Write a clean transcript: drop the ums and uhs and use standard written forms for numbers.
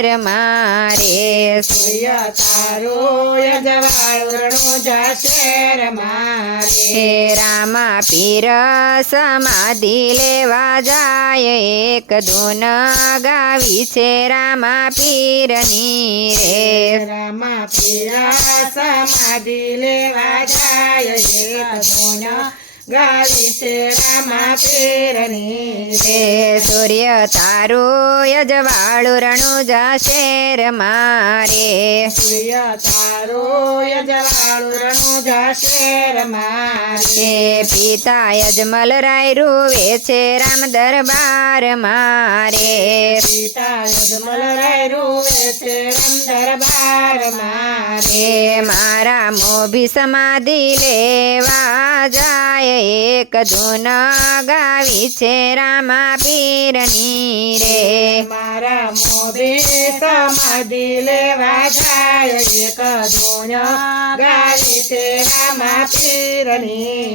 share મારે સૂર્ય તારો યજવાળું share મારે હે રામા પીર સમાધિ લેવા જાય એક ધૂન ગાવી છે રામા પીરની રે રામા પીરા સમાધિ લેવા જાય એક ધૂન ગાવી છે રામા પીરની રે સૂર્ય તારું યજવાળું રણુજા શેર મારે સૂર્ય તારો યજવાળું શેર મારે હે પિતા યજમલ રાય રૂવે છે રામ દરબાર મારે પિતા યજમલ રાય રૂવે છે રામ દરબાર મારે હે મારા મોભી સમાધિ લેવા જાય એક ધૂન ગાવી છે રામા પીરની રે મારા મોભી સમાધિ લેવા જાય એક ધૂન ગાવી છે રામા પીરની